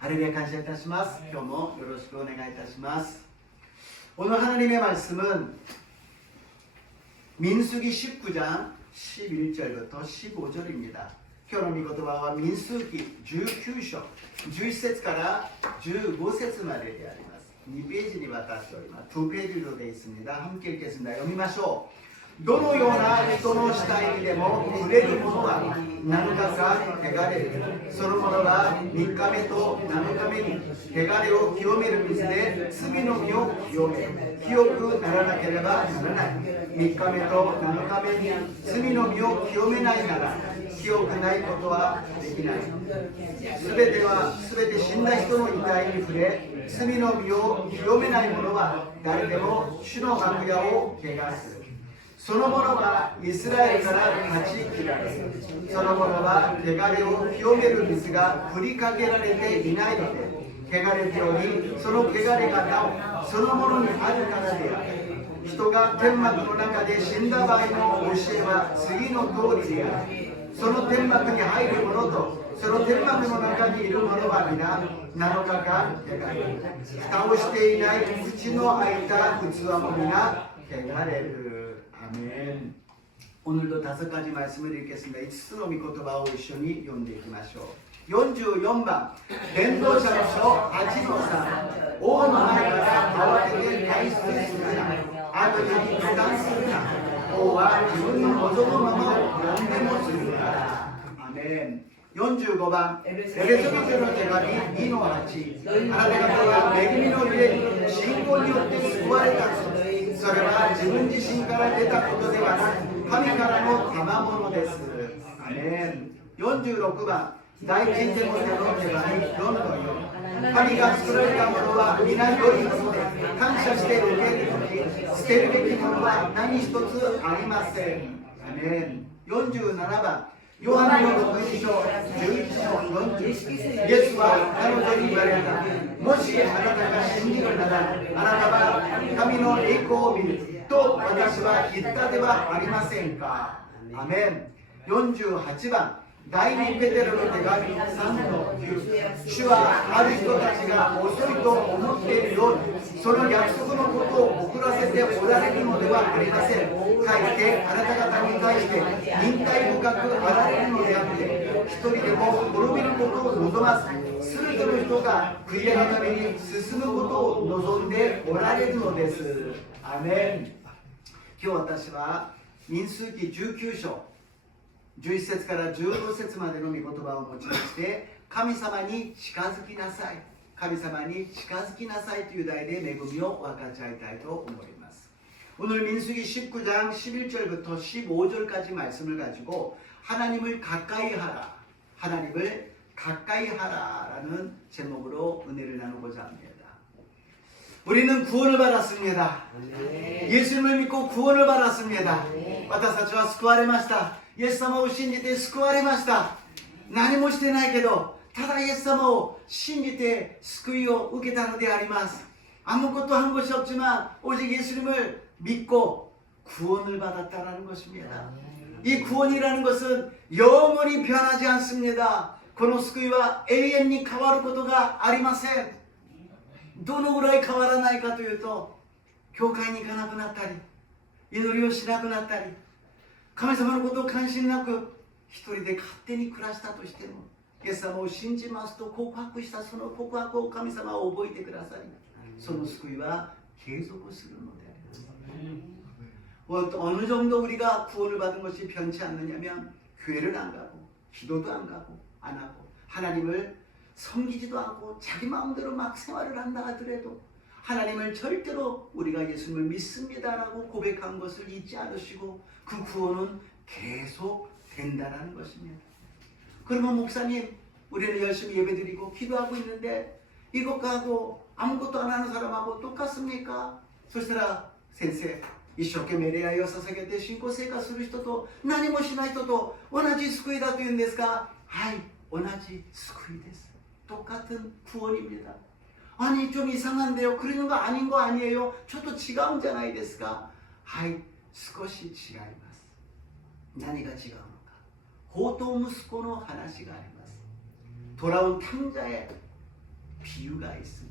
하나님에感謝いたします。今日もよろしくお願いいたします。오늘 하나님의 말씀은 민수기 19장 11절부터 15절입니다. 今日の御言葉は民数記19章11節から15節までであります。2ページにわたっております。2ページとで있습니다. 함께 읽겠습니다. 読みましょう。どのような人の死体にでも触れるものは7日間汚れる。その者が3日目と7日目に汚れを清める水で罪の身を清める。清くならなければならない。3日目と7日目に罪の身を清めないなら清くないことはできない。すべて死んだ人の遺体に触れ罪の身を清めない者は誰でも主の幕屋を汚す。その者はイスラエルから断ち切られる。その者は汚れを清める水が振りかけられていないので、汚れており、その汚れがなおその者にあるからである。人が天幕の中で死んだ場合の教えは次の通りである。その天幕に入る者とその天幕の中にいる者は皆7日間汚れる。蓋をしていない口の開いた器も皆汚れる。아멘. 오늘도 5가지 말씀을 읽겠습니다. 5つの御言葉を一緒に読んでいきましょう。44番、伝道者の書8の3、王の前から慌てて退出するな、悪事に加担するな、王は自分の望むままを何でもするから。アメン。45番、エレズビテの手紙2の8、あなた方は恵みのゆえに信仰によって救われたの。それは自分自身から出たことではなく神からの賜物です。アメン。46番、第一テモテの手紙4の4、神が作られたものは皆良いもので感謝して受けるのに捨てるべきものは何一つありません。アメン。47番、ヨハネの福音書11の40、イエスは彼女に言われた。もしあなたが信じるなら、あなたは神の栄光を見ると私は言ったではありませんか。アメン。48番、第2ペテロの手紙3の9、主はある人たちが遅いと思っているようにその約束のことを遅らせておられるのではありません。かえってあなた方に対して忍耐深くあられるのであって、一人でも滅びることを望まず、すべての人が悔い改めに進むことを望んでおられるのです。アメン。今日私は民数記19章11節から15節までの御言葉を用いて、神様に近づきなさい、神様に近づきなさいという題で恵みを分かち合いたいと思います。오늘 민수기 19장 11절부터 15절까지 말씀을 가지고 하나님을 가까이 하라, 하나님을 가까이 하라라는 제목으로 은혜를 나누고자 합니다. 우리는 구원을 받았습니다. 예수님을 믿고 구원을 받았습니다. 私たちは救われました。イエス様を信じて救われました。何もしてないけど、ただイエス様を信じて救いを受けたのであります。아무것도 한 것이 없지만 오직 예수님을 믿고 구원을 받았다라는 것입니다. 이 구원이라는 것은 영원히 변하지 않습니다. この救いは永遠に変わることがありません。どのぐらい変わらないかというと、教会に行かなくなったり、祈りをしなくなったり、神様のことを関心なく一人で勝手に暮らしたとしても、イエス様を信じますと告白したその告白を神様は覚えてくださり、その救いは継続するのであります。어느 정도 우리가 구원을 받은 것이 변치 않느냐면, 교회를 안 가고 기도도 안 가고 안 하고 하나님을 섬기지도 않고 자기 마음대로 막 생활을 한다 하더라도 하나님을 절대로 우리가 예수님을 믿습니다라고 고백한 것을 잊지 않으시고 그 구원은 계속 된다는 것입니다. 그러면 목사님, 우리는 열심히 예배드리고 기도하고 있는데 이것과 하고 아무것도 안 하는 사람하고 똑같습니까? そしたら先生、一生懸命礼拝を捧げて信仰生活する人と何もしない人と同じ救いだというんですか？はい、同じ救いです。 똑같은 구원입니다. 아니 좀 이상한데요. 그러는 거 아닌 거 아니에요? 저도違うんじゃないですか? はい、少し違います。何が違うのか。放蕩息子の話があります。돌아온 탕자의 비유가 있습니다.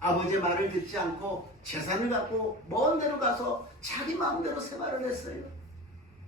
아버지의 말을 듣지 않고 재산을 갖고 먼 데로 가서 자기 마음대로 생활을 했어요.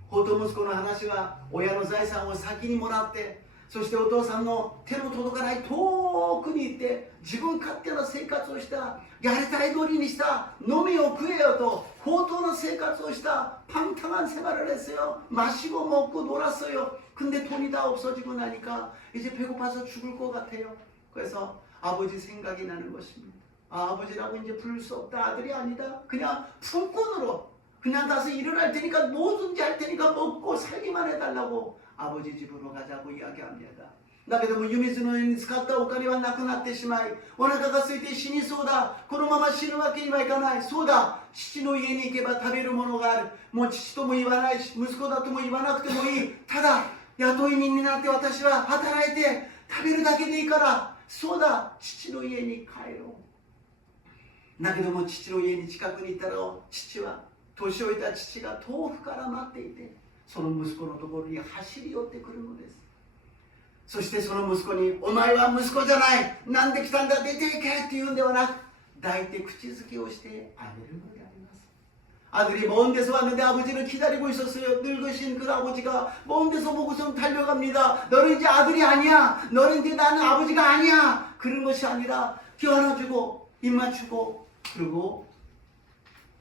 ほと息子の話は親の財産を先にもらって、そしてお父さんの手の届かない遠くに行って自分勝手な生活をした、やりたい通りにした、飲みを食えよと放蕩な生活をした방탕한 생활을 했어요. 마시고 먹고 놀았어요. 근데 돈이 다 없어지고 나니까 이제 배고파서 죽을 것 같아요. 그래서 아버지 생각이 나는 것입니다. 아버지라고 이제 부를 수 없다. 아들이 아니다. 그냥 품꾼으로 그냥 가서 일을 할 테니까 뭐든지 할 테니까 먹고 살기만 해달라고 아버지 집으로 가자고 이야기합니다. だけども湯水のように使ったお金はなくなってしまい、お腹が空いて死にそうだ。このまま死ぬわけにはいかない。そうだ、父の家に行けば食べるものがある。もう父とも言わないし、息子だとも言わなくてもいい。ただ雇い人になって私は働いて食べるだけでいいから、そうだ、父の家に帰ろう。だけども父の家に近くに行ったら、父は年老いた父が遠くから待っていて、その息子のところに走り寄ってくるのです。そしてその息子に、お前は息子じゃない、なんで来たんだ、出て行けって言うんではなく、抱いて口づけをしてあげるのであります。 아들이 먼 데서 왔는데 아버지는 기다리고 있었어요. 늙으신 그 아버지가 먼 데서 보고선 달려갑니다. 너는 이제 아들이 아니야. 너는 이제 나는 아버지가 아니야. 그런 것이 아니라 껴안아주고 입 맞추고, 그리고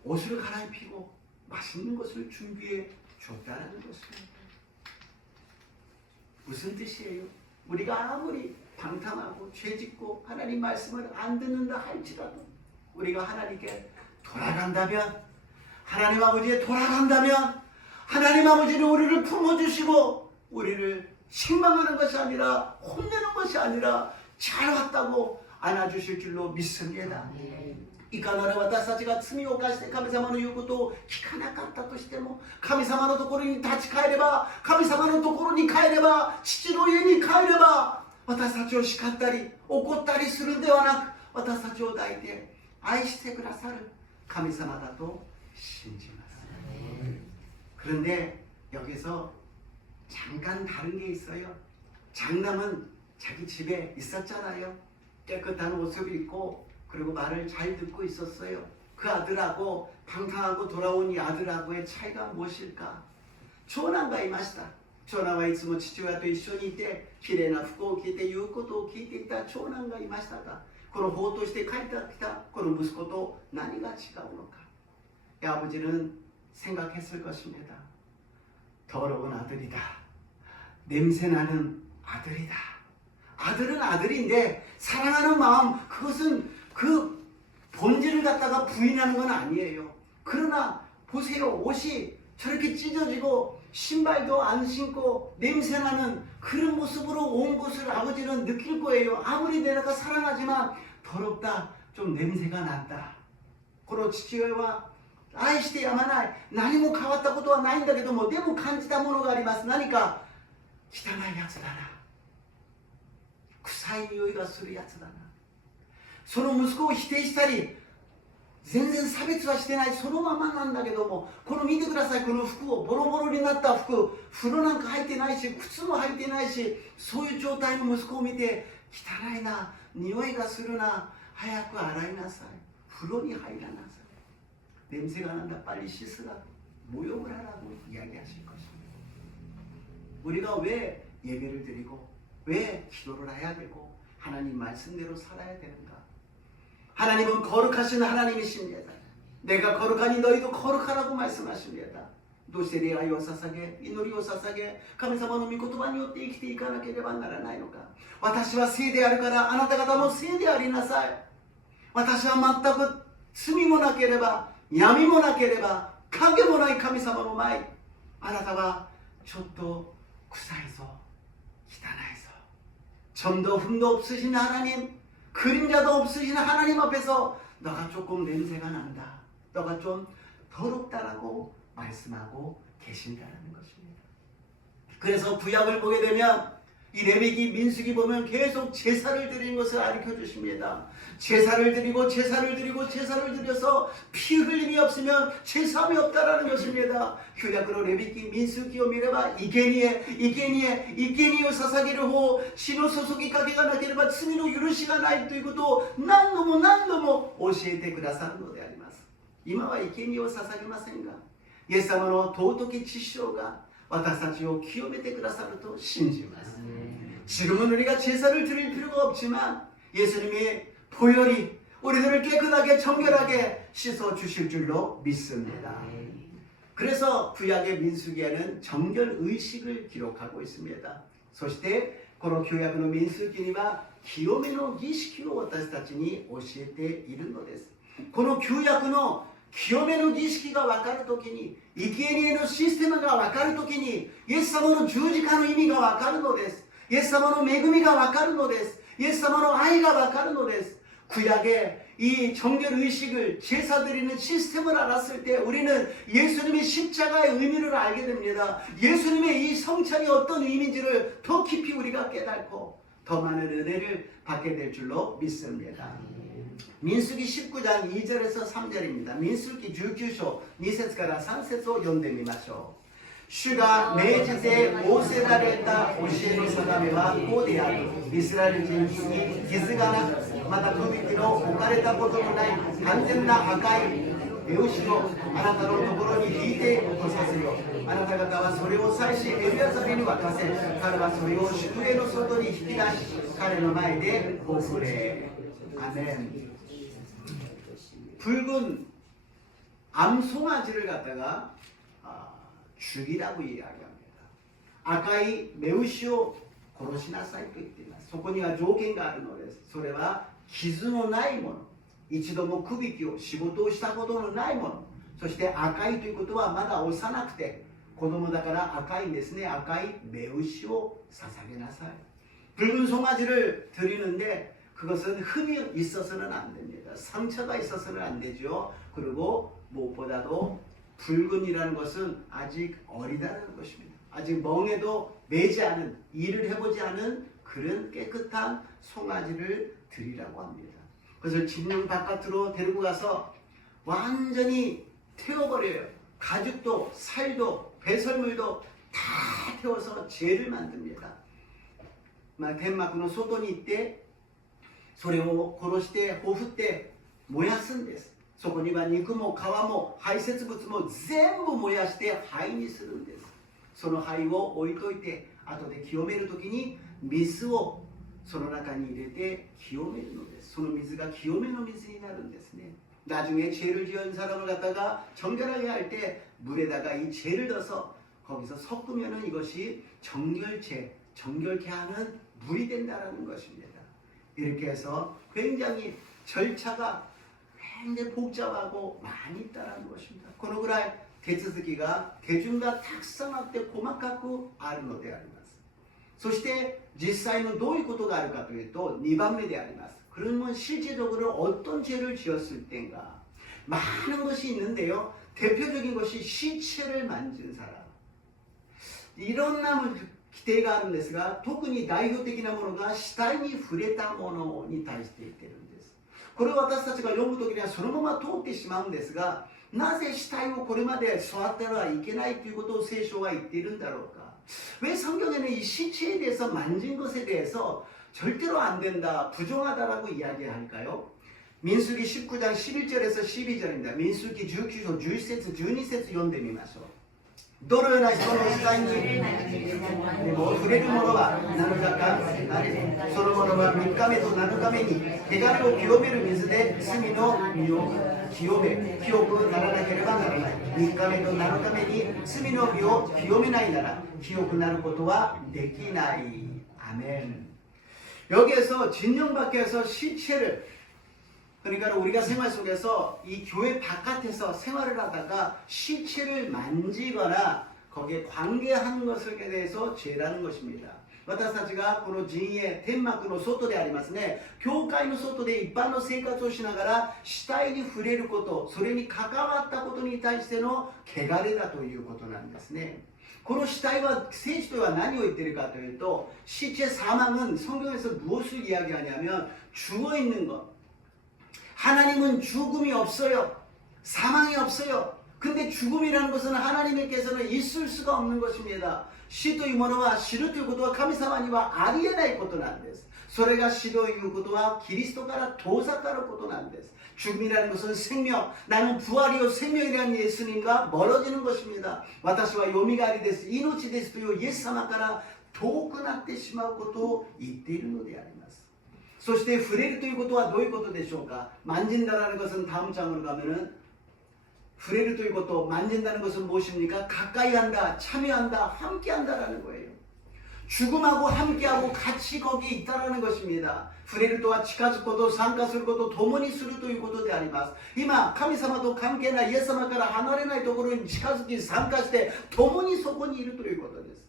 옷을 갈아입히고 맛있는 것을 준비해 줬다는 것입니다. 무슨 뜻이에요? 우리가 아무리 방탕하고 죄짓고 하나님 말씀을 안 듣는다 할지라도 우리가 하나님께 돌아간다면, 하나님 아버지에 돌아간다면, 하나님 아버지는 우리를 품어주시고 우리를 책망하는 것이 아니라, 혼내는 것이 아니라 잘 왔다고 안아주실 줄로 믿습니다. いかなる私たちが罪を犯して神様の言うことを聞かなかったとしても、神様のところに立ち返れば、神様のところに帰れば、父の家に帰れば、私たちを叱ったり怒ったりするんではなく、私たちを抱いて愛してくださる神様だと信じます。 그런데 여기서 잠깐 다른 게 있어요. 장남은 자기 집에 있었잖아요. 깨끗한 옷을 입고 그리고 말을 잘 듣고 있었어요. 그 아들하고 방탕하고 돌아온 이 아들하고의 차이가 무엇일까?長男がいました。長男はいつも父親と一緒にいて、きれいな服を着て言うことを聞いていた長男がいましたが、この放として帰ってきたこの息子と何が違うのか? 아버지는 생각했을 것입니다. 더러운 아들이다. 냄새나는 아들이다. 아들은 아들인데 사랑하는 마음, 그것은 그 본질을 갖다가 부인하는 건 아니에요. 그러나 보세요. 옷이 저렇게 찢어지고 신발도 안 신고 냄새나는 그런 모습으로 온 것을 아버지는 느낄 거예요. 아무리 내가 사랑하지만 더럽다, 좀 냄새가 난다. この父親は愛してやまない。何も変わったことはないんだけども、でも感じたものがあります。何か汚いやつだな。臭い匂いがするやつだな。その息子を否定したり、全然差別はしてない、そのままなんだけども、この見てください、この服を、ボロボロになった服、風呂なんか履いてないし、靴も履いてないし、そういう状態の息子を見て、汚いな、匂いがするな、早く洗いなさい、風呂に入らなさい、냄새가 난다, 빨리 씻으라, 모욕을 하라고 이야기하실 것입니다. 우리가 왜 예배를 드리고 왜 기도를 해야 되고 하나님 말씀대로 살아야 되는가? 하나님은 거룩하신 하나님이십니다. 내가 거룩하니 너희도 거룩하라고 말씀하십니다. どうして礼拝を捧げ、祈りを捧げ、神様の御言葉によって生きていかなければならないのか。私は聖であるからあなた方も聖でありなさい。私は全く罪もなければ闇もなければ影もない神様の前、あなたはちょっと臭いぞ、汚いぞ. 점도 흠도 없으신 하나님, 그림자도 없으신 하나님 앞에서 너가 조금 냄새가 난다, 너가 좀 더럽다라고 말씀하고 계신다는 것입니다. 그래서 구약을 보게 되면 이 레위기 민수기 보면 계속 제사를 드리는 것을 가르쳐 주십니다. 제사를 드리고 제사를 드리고 제사를 드려서 피 흘림이 없으면 제사함이 없다라는 것입니다. 규약으로 레위기 민수기を見れば生贄を捧げる方、血の注ぎかけがなければ罪の許しがないということを何度も何度も教えてくださるのであります。今は生贄を捧げませんが、イエス様の尊き血潮が私たちを清めてくださると信じます。 지금은 우리가 제사를 드릴 필요가 없지만 예수님이 보혈이 우리들을 깨끗하게 정결하게 씻어 주실 줄로 믿습니다. 그래서 구약의 민수기에는 정결 의식을 기록하고 있습니다. そしてこの旧約の民数記には清めの儀式を私たちに教えているのです。この旧約の清めの儀式が分かるときに、生贄のシステムが分かるときに、イエス様の十字架の意味が分かるのです。イエス様の恵みが分かるのです。イエス様の愛が分かるのです。 구약의 이 정결 의식을 제사 드리는 시스템을 알았을 때 우리는 예수님의 십자가의 의미를 알게 됩니다. 예수님의 이 성찬이 어떤 의미인지를 더 깊이 우리가 깨닫고 더 많은 은혜를 받게 될 줄로 믿습니다. 민수기 19장 2절에서 3절입니다. 민수기 19장 2節から3節を読んでみましょう。 主が命じて仰せられた教えの定めはこうである。イスラエル人に傷がなく、また不引の置かれたことのない完全な赤い目牛をあなたのところに引いてこさせよ。あなた方はそれを祭司エリアザベに渡せ。彼はそれを宿営の外に引き出し、彼の前でほふれ。アメン。 붉은 암송아지를 갖다가 죽이라고 이야기합니다. 아까이 메우시오 고로시나사이と言っています。そこには条件があるのです。それは傷のないもの、一度も区引きを仕事をしたことのないもの、そして赤いということはまだ幼くて子供だから赤いんですね。赤いメウシを捧げなさい。 붉은 송아지를 드리는데 그것은 흠이 있어서는 안 됩니다. 상처가 있어서는 안 되죠. 그리고 무엇보다도 붉은이라는 것은 아직 어리다는 것입니다. 아직 멍에도 매지 않은, 일을 해보지 않은 그런 깨끗한 송아지를 드리라고 합니다. 그것을 진영 바깥으로 데리고 가서 완전히 태워버려요. 가죽도 살도 배설물도 다 태워서 죄를 만듭니다. 天幕の外に行ってそれを殺してほふって燃やすんです。そこには肉も皮も排泄物も全部燃やして灰にするんです。その灰を置いといて後で清めるときに水をその中に入れて清めるのです。その水が清めの水になるんですね。 나중에 죄를 지은 사람을 갖다가 정결하게 할 때 물에다가 이 죄를 넣어서 거기서 섞으면은 이것이 정결죄, 정결케 하는 물이 된다는 것입니다. 이렇게 해서 굉장히 절차가 굉장히 복잡하고 많이 있다는 것입니다. このぐらい手続きが手順がたくさんあって細かくあるのであります。そして実際のどういうことがあるかというと2番目であります。 그러면 실제적으로 어떤 죄를 지었을 때인가? 많은 것이 있는데요. 대표적인 것이 시체를 만진 사람. 이런 남을 規定があるんですが、特に代表的なものが死体に触れたものに対して言っているんです。これを私たちが読むときにはそのまま通ってしまうんですが、なぜ死体をこれまで触ってはいけないということを聖書は言っているんだろうか。왜 성경에는 이 시체에 대해서 만진 것에 대해서 절대로 안 된다, 부정하다라고 이야기할까요? 민수기 19장 11절에서 12절입니다. 민수기 19장 11節 12節読んでみましょう。 どのような人の死体にでも触れる者は7日間なり、その者は3日目と7日目に汚れを清める水で罪の身を清め、清くならなければならない。3日目と7日目に罪の身を清めないなら清くなることはできない。アメン。 여기에서 진영 밖에서 시체를, 그러니까 우리가 생활 속에서 이 교회 바깥에서 생활을 하다가 시체를 만지거나 거기에 관계한 것에 대해서 죄라는 것입니다. 私たちがこの陣営天幕の外でありますね、教会の外で一般の生活をしながら死体に触れること、それに関わったことに対しての汚れだということなんですね。この死体は聖書では何を言っているかというと 시체 사망은 성경에서 무엇을 이야기하냐면 죽어 있는 것. 하나님은 죽음이 없어요. 사망이 없어요. 근데 죽음이라는 것은 하나님께서는 있을 수가 없는 것입니다.死というものは死ぬということは神様にはありえないことなんです。それが死ということはキリストから遠ざかることなんです。 죽음이라는 것은 생명, 나는 부활이요 생명이라는 예수님과 멀어지는 것입니다. 私はよみがえりです、命ですというイエス様から遠くなってしまうことを言っているのであります。そして触れるということはどういうことでしょうか。 만진다라는 것은 다음 장으로 가면은 触れるということ、 만진다는 것은 무엇입니까? 가까이 한다, 참여한다, 함께 한다라는 거예요. 죽음하고 함께하고 같이 거기에 있다라는 것입니다. 触れるとは近づくこと、参加すること、共にするということであります。今、神様と関係ないイエス様から離れないところに近づき、参加して、共にそこにいるということです。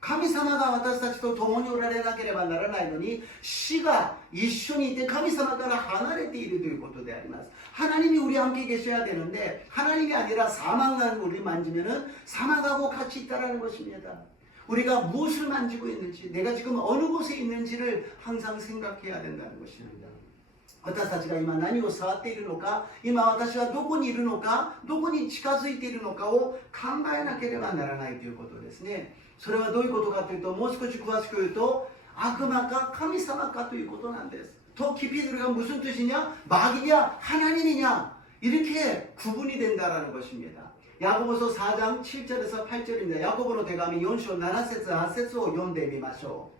神様が私たちと共におられなければならないのに、死が一緒にいて神様から離れているということであります。 하나님이 우리 함께 계셔야 되는데 하나님이 아니라 사망하는 우리 만지면은 사망하고 같이 있다라는 것입니다. 우리가 무엇을 만지고 있는지, 내가 지금 어느 곳에 있는지를 항상 생각해야 된다는 것입니다. 私たちが今何を触っているのか、今私はどこにいるのか、どこに近づいているのかを考えなければならないということですね。それはどういうことかというと、もう少し詳しく言うと、悪魔か神様かということなんです。 더 깊이 들어가면 무슨 뜻이냐? 마귀냐? 하나님이냐? 이렇게 구분이 된다라는 것입니다. 야고보서 4장 7절에서 8절입니다. 야고보로 대감이 4章7節8節を読んでみましょ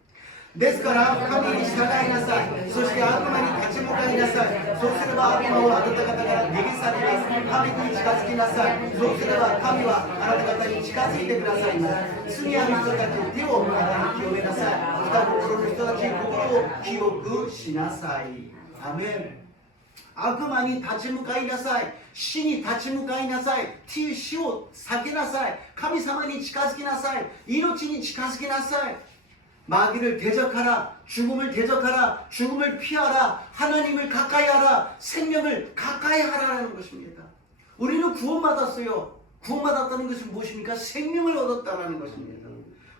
う。ですから神に従いなさい。そして悪魔に立ち向かいなさい。そうすれば悪魔をあなた方から逃げ去ります。神に近づきなさい。そうすれば神はあなた方に近づいてくださいます。罪ある人たち手を洗い清めなさい。二心の人たち心を清くしなさい。アメン。 悪魔に立ち向かいなさい。死に立ち向かいなさい。死を避けなさい。神様に近づきなさい。命に近づきなさい。 마귀를 대적하라. 죽음을 대적하라. 죽음을 피하라. 하나님을 가까이 하라. 생명을 가까이 하라는 것입니다. 우리는 구원받았어요. 구원받았다는 것은 무엇입니까? 생명을 얻었다는 것입니다.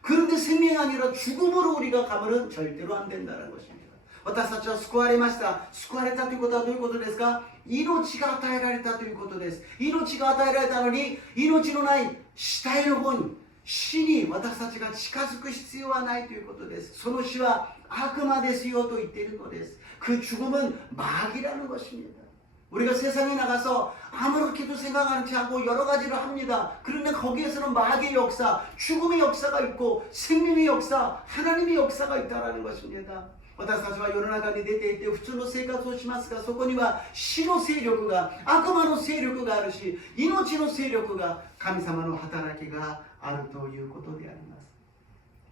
그런데 생명이 아니라 죽음으로 우리가 가면은 절대로 안 된다는 것입니다. 私たちは救われました。救われたということはどういうことですか？命が与えられたということです。命が与えられたのに、命のない死体の方に、死に私たちが近づく必要はないということです。その死は悪魔ですよと言っているのです。그 죽음은 마귀라는 것입니다. 우리가 세상에 나가서 아무렇게도 생각하지 않고 여러 가지를 합니다. 그런데 거기에서는 마귀의 역사, 죽음의 역사가 있고 생명의 역사, 하나님의 역사가 있다는 것입니다. 私たちは世の中に出ていて普通の生活をしますが、そこには死の勢力が、悪魔の勢力があるし、命の勢力が、神様の働きがあるということであります。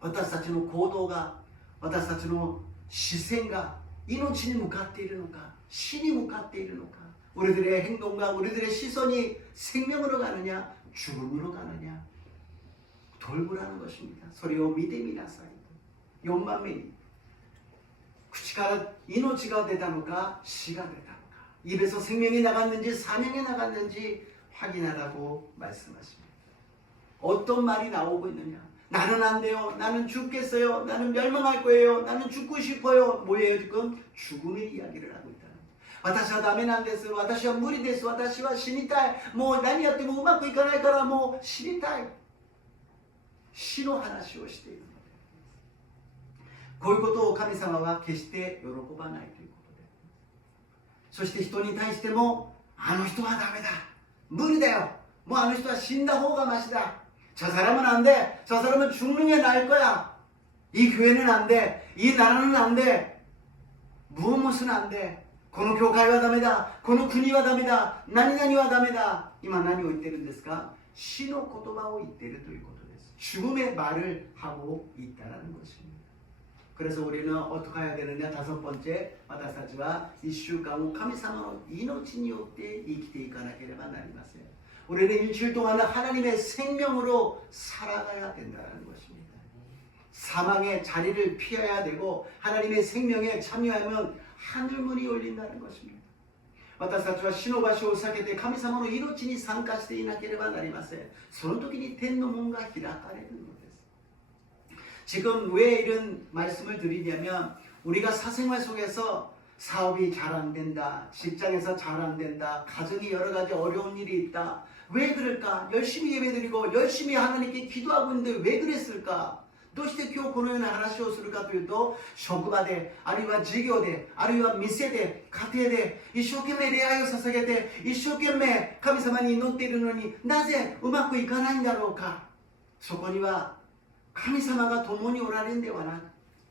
私たちの行動が、私たちの視線が命に向かっているのか、死に向かっているのか、 우리들의 행동과 우리들의 시선이 생명으로 가느냐, 죽음으로 가느냐, 돌보라는 것입니다. 소리を見てみなさい。4番目に 口から命が出たのか死が出たのか 입에서 생명이 나갔는지 사명이 나갔는지 확인하라고 말씀하십니다. 어떤 말이 나오고 있느냐? 나는 안 돼요. 나는 죽겠어요. 나는 멸망할 거예요. 나는 죽고 싶어요. 뭐예요 지금? 죽음의 이야기를 하고 있다는 거예요. 私はダメなんです。私は無理です。私は死にたい。もう何やってもうまくいかないからもう死にたい。死の話をしている。 こういうことを神様は決して喜ばないということで、そして人に対してもあの人はダメだ、無理だよ、もうあの人は死んだ方がマシだ、저 사람은 안 돼, 저 사람은 죽는 게 나을 거야, 이 교회는 안 돼, 이 나라는 안 돼, 무엇은 안 돼, この教会はダメだ、この国はダメだ、何々はダメだ。今何を言ってるんですか？死の言葉を言っているということです。죽음의 말을 하고 있다라는 것입니다. 그래서 우리는 어떻게 해야 되느냐? 다섯 번째, 私たちは1週間を神様の命によって生きていかなければなりません。 우리는 일주일 동안은 하나님의 생명으로 살아가야 된다는 것입니다. 사망의 자리를 피해야 되고 하나님의 생명에 참여하면 하늘문이 열린다는 것입니다. 私たちは死の場所を避けて神様の命に参加していなければなりません。その時に天の門が開かれるのです。 지금 왜 이런 말씀을 드리냐면 우리가 사생활 속에서 사업이 잘 안 된다, 직장에서 잘 안 된다, 가정이 여러 가지 어려운 일이 있다. 왜 그럴까? 열심히 예배드리고 열심히 하나님께 기도하고 있는데 왜 그랬을까? どうして今日このような話をするかというと、職場で、あるいは授業で、あるいは店で、家庭で一生懸命礼拝を捧げて一生懸命神様に祈っているのになぜうまくいかないんだろうか。そこには神様が共におられるんではなく、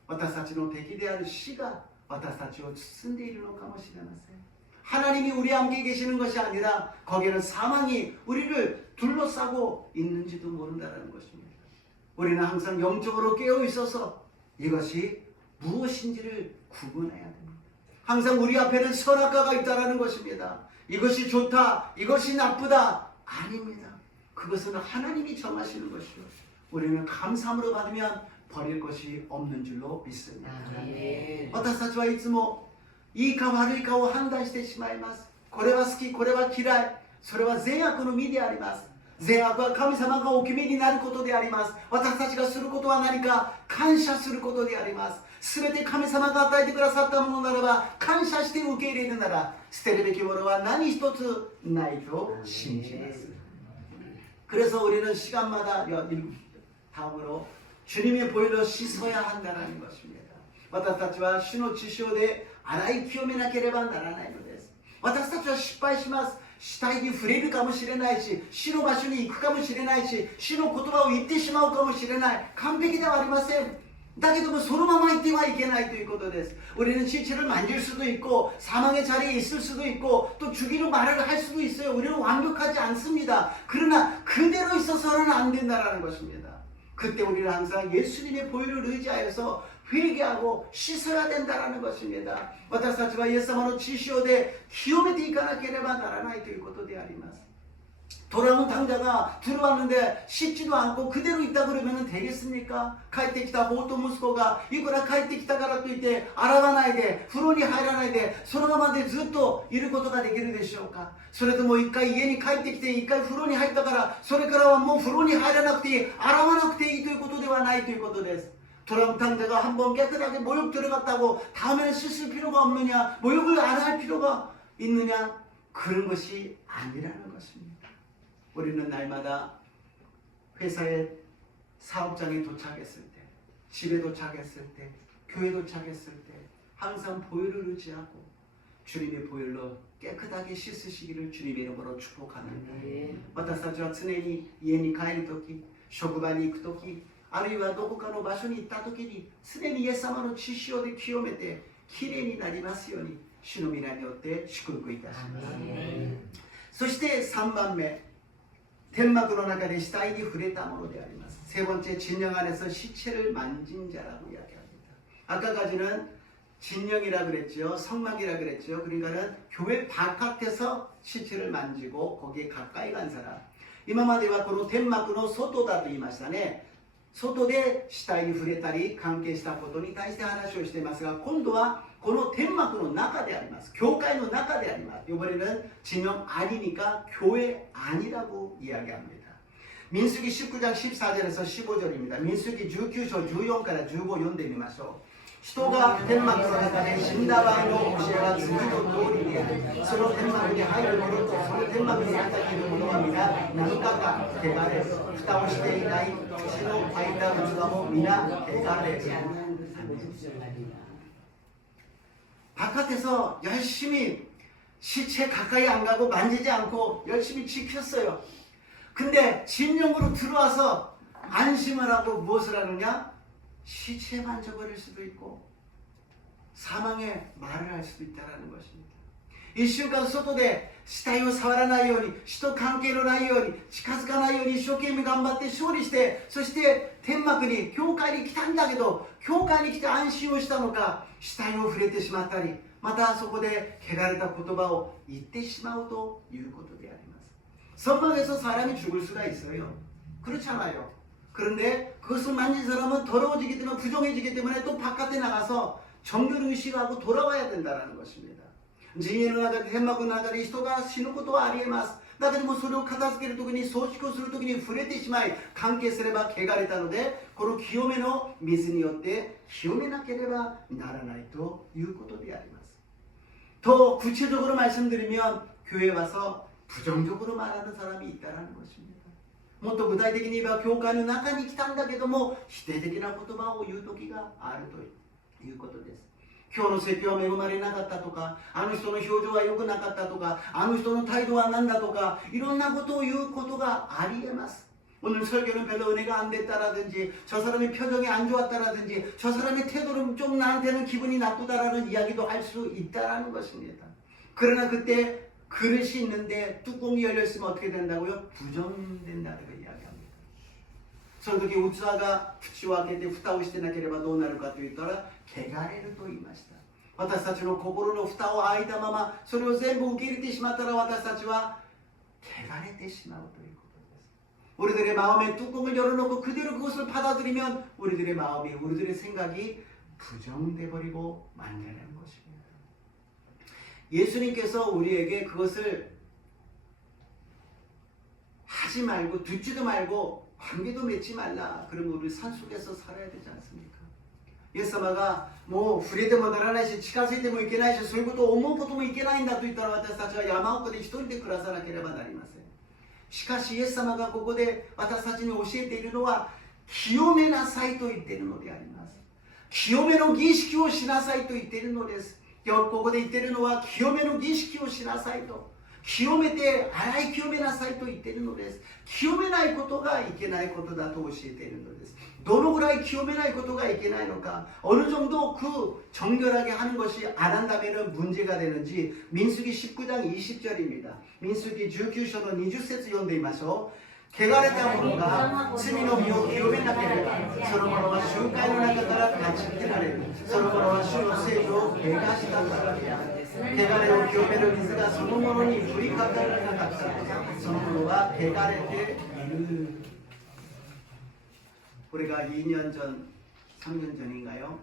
私たちの敵である死が私たちを包んでいるのかもしれません。 하나님이 우리와 함께 계시는 것이 아니라 거기에는 사망이 우리를 둘러싸고 있는지도 모른다는 것입니다. 우리는 항상 영적으로 깨어 있어서 이것이 무엇인지를 구분해야 됩니다. 항상 우리 앞에는 선악과가 있다는 것입니다. 이것이 좋다, 이것이 나쁘다 아닙니다. 그것은 하나님이 정하시는 것이요. 우리는 감사함으로 받으면 버릴 것이 없는 줄로 믿습니다. 私たちはいつもいいか悪いかを判断してしまいます。これは好き、これは嫌い。それは善悪の実であります。善悪は神様がお決めになることであります。私たちがすることは何か感謝することであります。すべて神様が与えてくださったものならば感謝して受け入れるなら捨てるべきものは何一つないと信じます。 그래서 우리는 시간마다 다음으로 주님의 보혈로 씻어야 한다는 것입니다. 私たちは主の血潮で洗い清めなければならないのです。私たちは失敗します。死体に触れるかもしれないし、死の場所に行くかもしれないし、死の言葉を言ってしまうかもしれない。完璧ではありません。だけどもそのまま行ってはいけないということです。 우리는 시체를 만질 수도 있고 사망의 자리에 있을 수도 있고 또 죽이는 말을 할 수도 있어요. 우리는 완벽하지 않습니다. 그러나 그대로 있어서는 안 된다는 것입니다. 그때 우리는 항상 예수님의 보혈을 의지하여서 회개하고 씻어야 된다는 것입니다. 私たちはイエス様の血潮で清めていかなければならないということであります。 돌아온 당자가 들어왔는데 씻지도 않고 그대로 있다 그러면 되겠습니까? 帰ってきた法と息子がいくら帰ってきたからといって洗わないで風呂に入らないでそのままでずっといることができるでしょうか。それとも一回家に帰ってきて一回風呂に入ったからそれからはもう風呂に入らなくていい、洗わなくていいということではないということです。 돌아온 당자가 한번 깨끗하게 모욕 들어갔다고 다음에는 씻을 필요가 없느냐, 모욕을 안 할 필요가 있느냐, 그런 것이 아니라는 것입니다. 우리는 날마다 회사에 사업장에 도착했을 때, 집에 도착했을 때, 교회 도착했을 때 항상 보혈을 의지하고 주님의 보혈로 깨끗하게 씻으시기를 주님의 이름으로 축복합니다. 私たちは常に家に帰るとき、職場に行くとき、あるいはどこかの場所に行ったときに常にイエス様の血潮で清めてきれいになりますように主の皆によって祝福いたします。そして3番目 天幕の中で死体に触れたものであります。 세 번째 진영 안에서 시체를 만진 자라고 이야기합니다. 아까까지는 진영이라 그랬죠. 성막이라 그랬죠. 그러니까는 교회 바깥에서 시체를 만지고 거기에 가까이 간 사람. 今まではこの天幕の外だと言いましたね。 外で死体に触れたり関係したことに対して話をしていますが、今度はこの天幕の中であります。教会の中であります。 이번에는 진영 안이니까 교회 안이라고 이야기합니다. 민수기 19장 14절에서 15절입니다. 민수기 19장 14から15読んでみましょう。 人が天幕の中で死んだ場合の教えは次の通りである。その天幕に入る者とその天幕の中にいる者は皆何かが汚れる。蓋をしていない血の開いた器も皆汚れる。 바깥에서 열심히 시체 가까이 안 가고 만지지 않고 열심히 지켰어요. 근데 진영으로 들어와서 안심을 하고 무엇을 하느냐? 시체 만져버릴 수도 있고 사망의 말을 할 수도 있다는 것입니다. 1週間外で死体を触らないように、死と関係のないように、近づかないように一生懸命頑張って勝利して、そして天幕に教会に来たんだけど、教会に来て安心をしたのか、死体を触れてしまったり、またそこで汚れた言葉を言ってしまうということであります。 선망에서 사람이 죽을 수가 있어요. 그렇잖아요. 그런데 그것을 만진 사람은 더러워지기 때문에 부정해지기 때문에 또 바깥에 나가서 정결 의식하고 돌아와야 된다는 것입니다. 陣営の中で天幕の中で人が死ぬことはありえます。だけどもそれを片付けるときに、装飾をするときに触れてしまい、関係すれば汚れたので、この清めの水によって清めなければならないということであります。더 구체적으로 말씀드리면 교회에 와서 부정적으로 말하는 사람이 있다는 것입니다. もっと具体的に言えば教会の中に来たんだけども否定的な言葉を言う時があるということです。今日の説教は恵まれなかったとか、あの人の表情は良くなかったとか、あの人の態度は何だとか、いろんなことを言うことがありえます。 오늘 설교는 별로 은혜가 안 됐다라든지, 저 사람의 표정이 안 좋았다라든지, 저 사람의 태도는 좀 나한테는 기분이 나쁘다라는 이야기도 할 수 있다라는 것입니다. 그러나 그때 그릇이 있는데 뚜껑이 열렸으면 어떻게 된다고요? 부정된다고 이야기합니다. その時器が口を開けて蓋をしてなければどうなるかと言ったら汚れると言いました。私たちの心の蓋を開いたままそれを全部受け入れてしまったら私たちは汚れてしまうということです。 우리들의 마음에 뚜껑을 열어놓고 그대로 그것을 받아들이면 우리들의 마음이, 우리들의 생각이 부정돼 버리고 만다는 것입니다. 예수님께서 우리에게 그것을 하지 말고 듣지도 말고 관계도 맺지 말라. 그러면 우리 산속에서 살아야 되지 않습니까? イエス様がもう触れてもならないし近づいてもいけないしそういうことを思うこともいけないんだと言ったら私たちは山奥で一人で暮らさなければなりません。しかしイエス様がここで私たちに教えているのは清めなさいと言っているのであります。清めの儀式をしなさいと言っているのです。ここで言っているのは清めの儀式をしなさいと、清めて洗い清めなさいと言っているのです。清めないことがいけないことだと教えているのです。どのぐらい清めないことがいけないのか、어느 정도 그 정결하게 하는 것이 안 한다면 문제가 되는지 민수기 19장 20절입니다. 민수기 19章の 20節読んでみましょう。 汚れた者が罪の身を清めなければその者は集会の中から断ち切られる。その者は主の聖女を汚したからである。汚れを清める水がその者に降りかからなかったらその者は汚れている。これが2년 전, 3년 전인가요?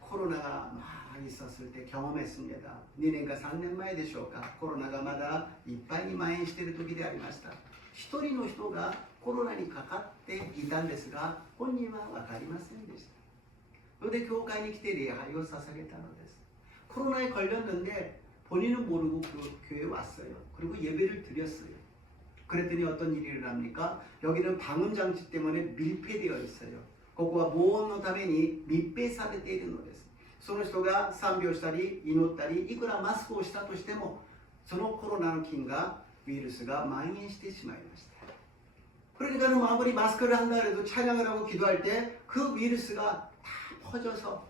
코로나가 막 있었을 때 경험했습니다. 2年か3年前でしょうか。コロナがまだいっぱいに蔓延している時でありました。一人の人がコロナにかかっていたんですが本人は分かりませんでした。それで教会に来て礼拝を捧げたのです。 코로나에 걸렸는데 본인은 모르고 그 교회에 왔어요. 그리고 예배를 드렸어요. 그랬더니 어떤 일이 일어납니까? 여기는 방음장치 때문에 밀폐되어 있어요. ここは防音のために密閉されているのです。その人が賛美をしたり祈ったりいくらマスクをしたとしてもそのコロナの菌が 위루스가蔓延してしまいました。 그러니까 아무리 마스크를 한다 해도 찬양을 하고 기도할 때 그 위루스가 다 퍼져서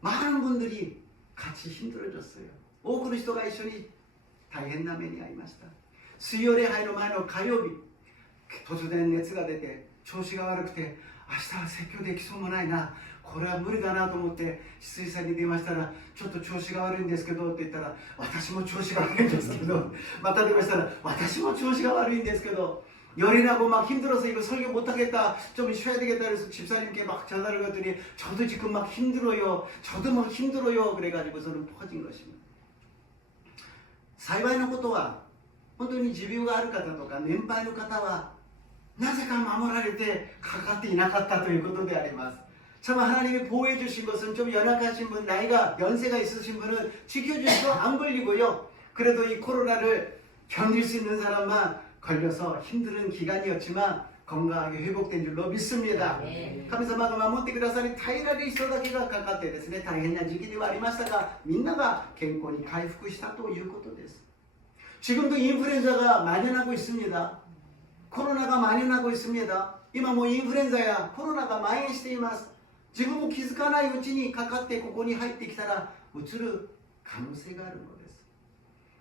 많은 분들이 같이 힘들어졌어요. 多くの人が一緒に大変な目に遭いました。水曜礼拝の前の火曜日、突然熱が出て調子が悪くて明日は説教できそうもないな、これは無理だなと思って執事さんに電話したらちょっと調子が悪いんですけどって言ったら私も調子が悪いんですけどまた電話したら私も調子が悪いんですけど 열이 나고 막 힘들어서 이거 설교 못하겠다 좀 쉬어야 되겠다 그래서 집사님께 막 전화를 했더니 저도 지금 막 힘들어요 저도 막 힘들어요 그래가지고서는 퍼진 것입니다. 幸いなことは本当に持病がある方とか年配の方はなぜか守られてかかっていなかったということであります。 참 하나님이 보호해 주신 것은 좀 연약하신 분, 나이가 연세가 있으신 분은 지켜주셔서 안 걸리고요. 그래도 이 코로나를 견딜 수 있는 사람만 걸려서 힘든 기간이었지만 건강하게 회복된 줄로 믿습니다. 神様が守ってくださり耐えられる人だけがかかってですね大変な時期ではありましたがみんなが健康に回復したということです。 지금도 인플루엔자가 만연하고 있습니다. 코로나가 만연하고 있습니다. 이마 뭐 인플루엔자야 코로나가蔓延しています。 自分も気づかないうちにかかってここに入ってきたらうつる可能性があるのです。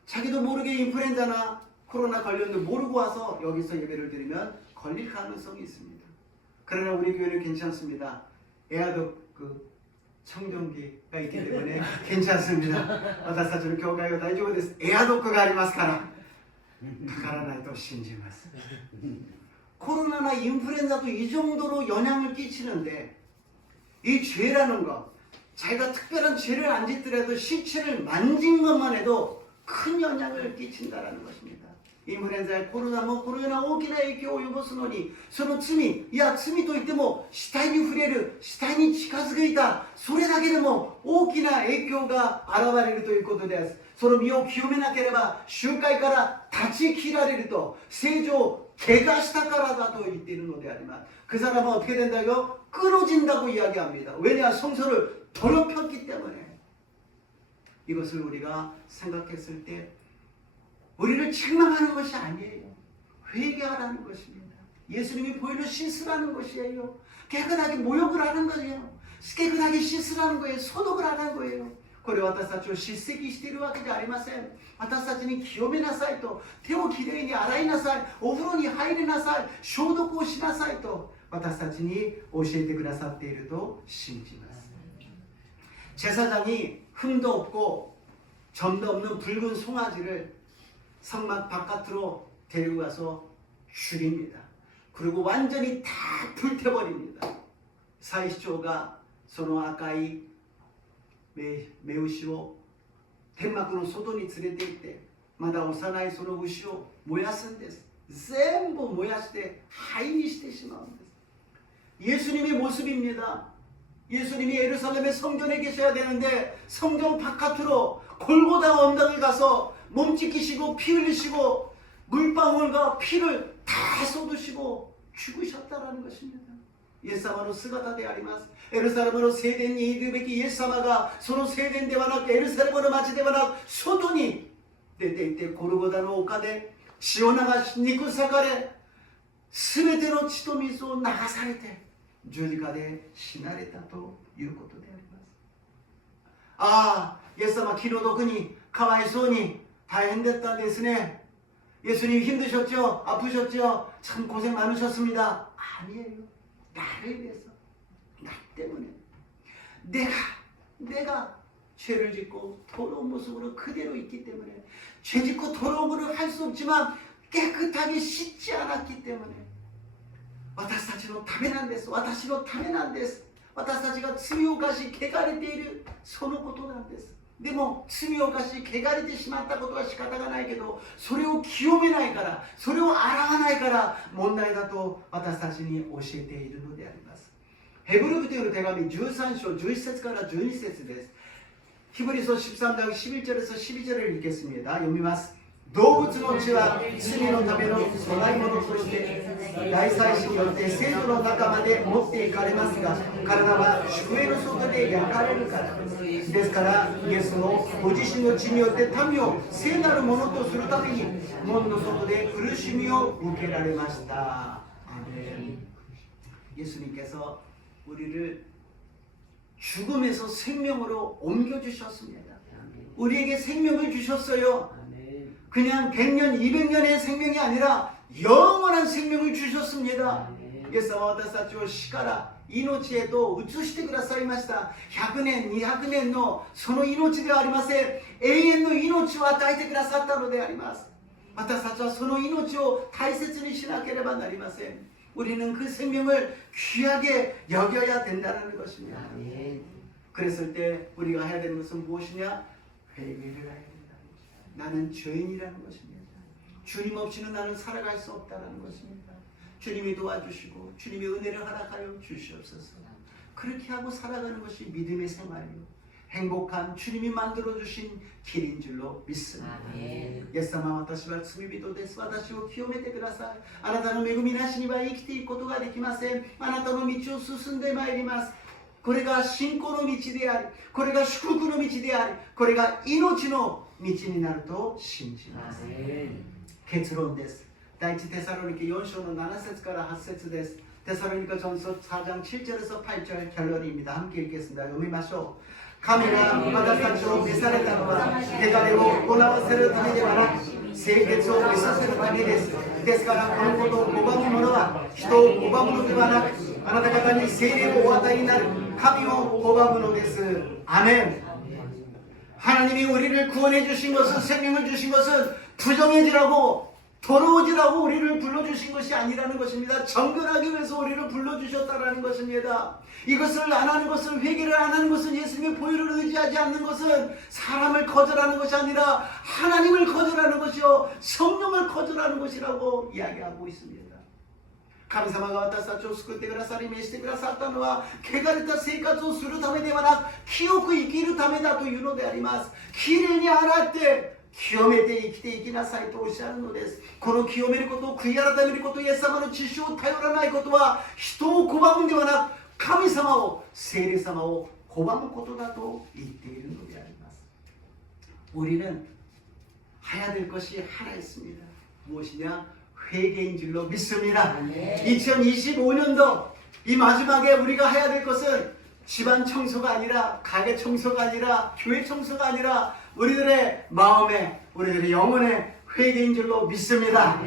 자기도 모르게 인플루엔자나 코로나 걸렸는데 모르고 와서 여기서 예배를 드리면 걸릴 가능성이 있습니다. 그러나 우리 교회는 괜찮습니다. 에아독 그 청정기가 있기 때문에 괜찮습니다. 私たちの教会は大丈夫です。 에아독가 ありますからかからないと信じます。 코로나나 인플루엔자도 이 정도로 영향을 끼치는데 이 죄라는 것, 자기가 특별한 죄를 안 짓더라도 시체를 만진 것만 해도 큰 영향을 끼친다라는 것입니다. インフルエンザやコロナもこのような大きな影響を及ぼすのに、その罪、いや罪といっても死体に触れる、死体に近づいた、それだけでも大きな影響が現れるということです。その身を清めなければ集会から立ち切られると、聖女怪我したからだと言っているのであります。그 사람은 어떻게 된다고요? 끊어진다고 이야기합니다. 왜냐? 성소를 더럽혔기 때문에. 이것을 우리가 생각했을 때 우리를 책망하는 것이 아니에요. 회개하라는 것입니다. 예수님이 보혈로 씻으라는 것이에요. 깨끗하게 모욕을 하는 거예요. 깨끗하게 씻으라는 거예요. 소독을 하는 거예요. これ私たちを叱責しているわけじゃありません。私たちに清めなさいと、手をきれいに洗いなさい、お風呂に入りなさい、消毒をしなさいと私たちに教えてくださっていると信じます。 제사장이 흠도 없고 점도 없는 붉은 송아지를 성막 바깥으로 데리고 가서 죽입니다. 그리고 완전히 다 불태버립니다. 사이시조가 その赤い目牛を天幕の外に連れて行って、まだ幼いその牛を燃やすんです。全部燃やして灰にしてしまうんです。 예수님의 모습입니다. 예수님이 예루살렘의 성전에 계셔야 되는데 성전 바깥으로 골고다 언덕에 가서 몸짓기시고 피 흘리시고 물방울과 피를 다 쏟으시고 죽으셨다라는 것입니다. イエス様の姿であります。エルサレムの聖殿にいるべきイエス様がその聖殿ではなくエルサレムの町ではなく外に出ていってゴルゴダの丘で血を流し肉裂かれ全ての血と水を流されて十字架で死なれたということであります。ああ、イエス様気の毒にかわいそうに大変だったんですね。 예수님 힘드셨죠? 아프셨죠? 참 고생 많으셨습니다. 아니에요. 나를 위해서, 나 때문에 내가 죄를 짓고 더러운 모습으로 그대로 있기 때문에 죄 짓고 더러운 것을 할 수 없지만 깨끗하게 씻지 않았기 때문에 私たちのためなんです。私のためなんです。私たちが罪を犯し汚れているそのことなんです。でも罪を犯し汚れてしまったことは仕方がないけど、それを清めないから、それを洗わないから問題だと私たちに教えているのであります。ヘブル人への手紙13章11節から12節です。ヒブリ書13장 11절에서 12절을 읽겠습니다. 読みます。動物の血は罪のための供え物として大祭司によって聖女の中まで持っていかれますが、体は宿営の外で焼かれるからです。ですからイエスもご自身の血によって民を聖なるものとするために門の外で苦しみを受けられました。 예수님께서 우리를 죽음에서 생명으로 옮겨주셨습니다. 우리에게 생명을 주셨어요. 그냥 100년, 200년의 생명이 아니라 영원한 생명을 주셨습니다. イエス様は私たちを死から命へと移してくださいました。100年、200年のその命ではありません。永遠の命を与えてくださったのであります。私たちはその命を大切にしなければなりません。 우리는 그 생명을 귀하게 여겨야 된다는 것입니다. 그랬을 때 우리가 해야 되는 것은 무엇이냐? 회개를 해야 된다. 나는 죄인이라는 것입니다. 주님 없이는 나는 살아갈 수 없다는 것입니다. 주님이 도와주시고 주님의 은혜를 허락하여 주시옵소서. 그렇게 하고 살아가는 것이 믿음의 생활이요. 행복한 주님이 만들어주신 길인 줄로 믿습니다. イエス様は私は罪人です。私を清めてください。あなたの恵みなしには生きていくことができません。あなたの道を進んでまいります。これが信仰の道であり、これが祝福の道であり、これが命の道になると信じます。結論です。第一テサロニケ4章の7節から8節です。テサロニケ전서 4장 7절에서 8절 결론입니다. 함께 읽겠습니다. 読みましょう。 神が私たちを召されたのは汚れを行わせるためではなく清潔を見させるためです。ですからこのことを拒む者は人を拒むのではなくあなた方に聖霊をお与えになる神を拒むのです。アメン。 하나님이 우리를 구원해 주신 것은 생명을 주신 것은 부정해지라고 더러워지라고 우리를 불러주신 것이 아니라는 것입니다. 정결하기 위해서 우리를 불러주셨다라는 것입니다. 이것을 안 하는 것은, 회개를 안 하는 것은, 예수님의 보혈을 의지하지 않는 것은 사람을 거절하는 것이 아니라 하나님을 거절하는 것이요 성령을 거절하는 것이라고 이야기하고 있습니다. 神様が私たちを救ってくださり、召してくださったのは汚れた生活をするためではなく、清く生きるためだというのであります。きれいに洗って清めて生きていきなさいとおっしゃるのです。この清めること、悔い改めること、イエス様の知識を頼らないことは人を拒むんではなく、神様を、聖霊様を拒むことだと言っているのであります。 우리는 해야 될 것이 하나 있습니다. 무엇이냐? 회개인 줄로 믿습니다. 2025년도 이 마지막에 우리가 해야 될 것은 집안 청소가 아니라, 가게 청소가 아니라, 교회 청소가 아니라 우리들의 마음에, 우리들의 영혼에 회개인 줄로 믿습니다.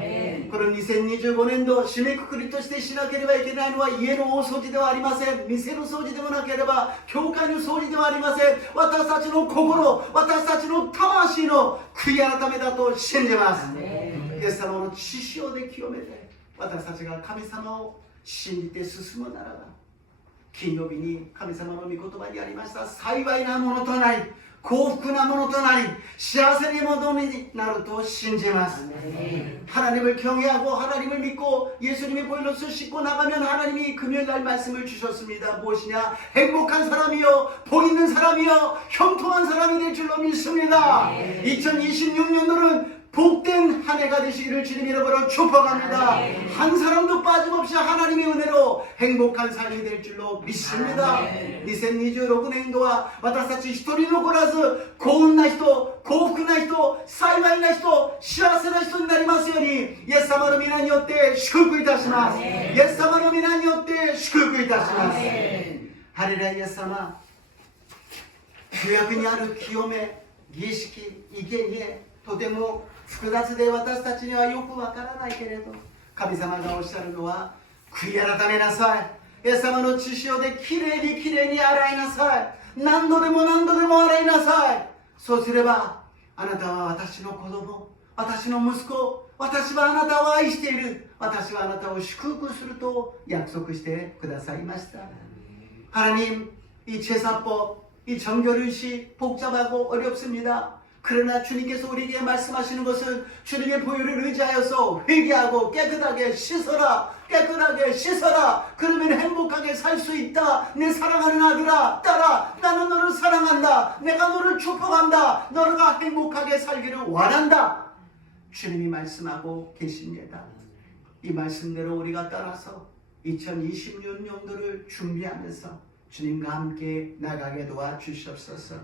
この2025年度締めくくりとしてしなければいけないのは家の大掃除ではありません。店の掃除でもなければ教会の掃除ではありません。私たちの心、私たちの魂の悔い改めだと信じます。イエス様の血潮で清めて、私たちが神様を信じて進むならば、金曜日に神様の御言葉にありました幸いなものとなり、幸福なものとなり、幸せなものになると信じます。 하나님을 경외하고 하나님을 믿고 예수님의 보혈로 씻고 나가면 하나님이 금요일날 말씀을 주셨습니다. 무엇이냐? 행복한 사람이요, 복 있는 사람이요, 형통한 사람이 될 줄로 믿습니다. 2026년도는 복된 한 해가 되시기를 주님 이름으로 축복합니다. 한 사람도 빠짐없이 하나님의 은혜로 행복한 삶이 될 줄로 믿습니다. 2026年度は私たち一人残らず幸運な人、幸福な人、幸いな人、幸せな人になりますように、イエス様の皆によって祝福いたします。イエス様の皆によって祝福いたします。ハレルヤイエス様、旧約にある清め、儀式、生贄、とても複雑で私たちにはよくわからないけれど、神様がおっしゃるのは悔い改めなさい。イエス様の血潮できれいにきれいに洗いなさい。何度でも何度でも洗いなさい。そうすればあなたは私の子供、私の息子、私はあなたを愛している、私はあなたを祝福すると約束してくださいました。 하나님, 이 제사법, 이 정결의식 복잡하고 어렵습니다. 그러나 주님께서 우리에게 말씀하시는 것은 주님의 보혈을 의지하여서 회개하고 깨끗하게 씻어라, 깨끗하게 씻어라. 그러면 행복하게 살 수 있다. 내 사랑하는 아들아, 딸아, 나는 너를 사랑한다. 내가 너를 축복한다. 너가 행복하게 살기를 원한다. 주님이 말씀하고 계십니다. 이 말씀대로 우리가 따라서 2026년도를 준비하면서 주님과 함께 나가게 도와주시옵소서.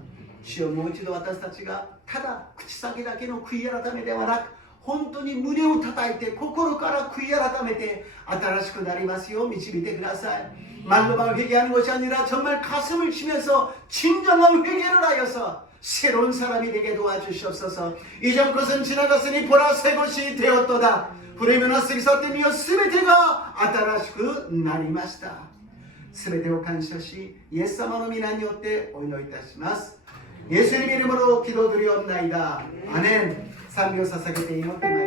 주여、もう一度私たちがただ口先だけの悔い改めではなく、本当に胸を叩いて心から悔い改めて新しくなりますよう導いてください。 말로만 회개하는 것이 아니라 정말 가슴을 치면서 진정한 회개를 하여서 새로운 사람이 되게 도와주시옵소서. 이전 것은 지나갔으니 보라 새 것이 되었도다. 불의 면하스기 사태미여 스베테가 아따라시그 나리마시다. すべてを感謝し、イエス様の皆によってお祈りいたします。イエスに見るものを祈祷드리옵나이다。アメン。賛美を捧げて祈ってまいります。